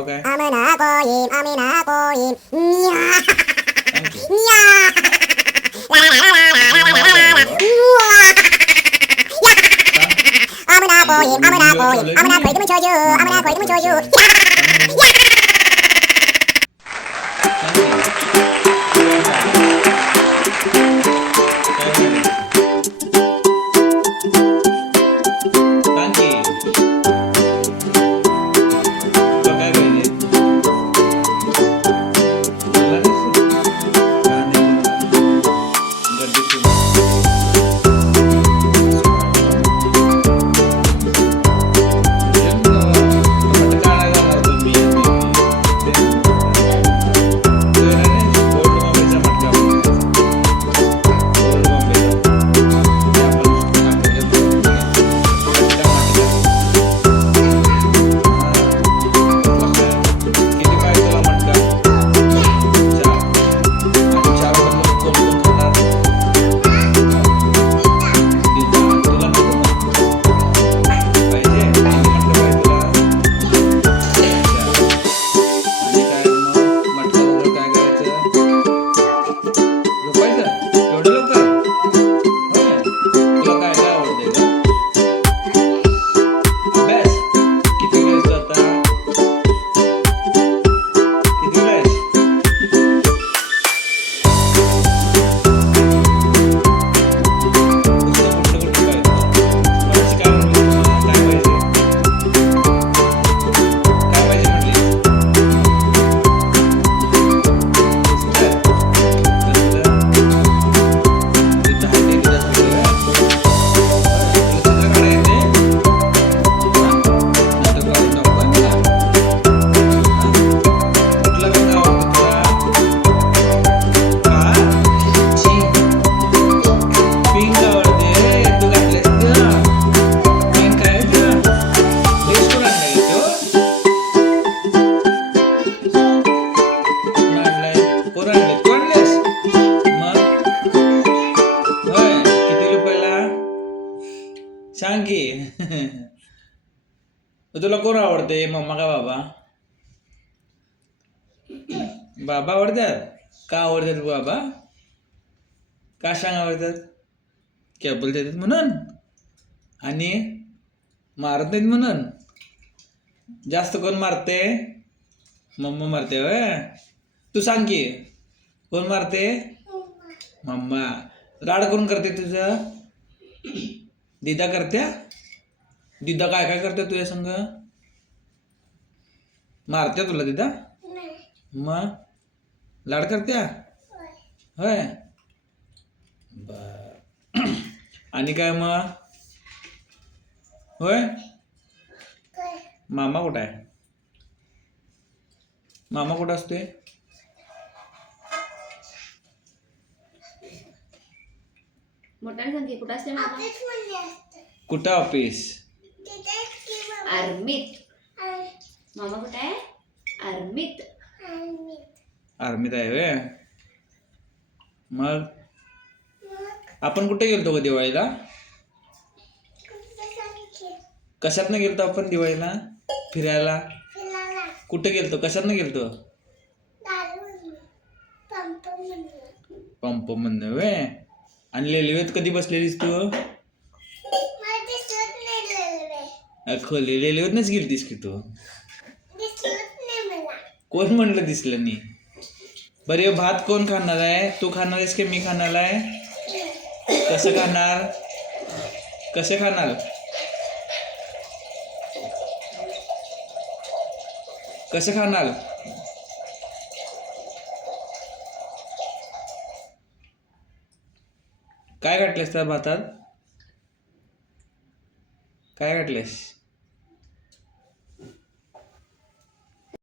नाव काय? आमना कोईम आमिना कोईम आमना कोईम आमना कोईम आमना कोईम तुम छोजू आमना कोईम तुम छोजू सांग की तुला कोण आवडते, मम्मा का बाबा? बाबा आवडतात. का आवडतात बाबा? का सांग आवडतात? कॅबल देतात म्हणून आणि मारत नाहीत म्हणून. जास्त कोण मारते? मम्मा मारते होय. तू सांग की कोण मारते? मम्मा. राड कोण करते तुझं? दिदा करत्या? दिदा काय काय करते तुझ्या संग? मारत्या तुला दिदा? मग लाड करत्या होय. बर. आणि काय मग? होय. मामा कुठं आहे? मामा कुठं असते? मोठ्याने सांग की कुठं असते मामा? कुठं ऑफिस? आर्मीत. मामा कुठं आहे? आर्मीत. आर्मीत आहे होय. मग आपण कुठे गेलतो का दिवाळीला? कशातनं गेलतो आपण दिवाळीला फिरायला? कुठे गेलतो? कशातनं गेलतो? पंप म्हणणं होय. आणि रेल्वेत कधी बसलेलीस तू? रेल्वेतनच गेलतीस की तू? कोण म्हणलं दिसलं नाही? बरे भात कोण खाणार आहे? तू खाणार आहेस की मी खाणार आहे? कसं खाणार? कसे खाणार? कसे खाणार? काय घातलेस त्या भातात? काय घातलेस?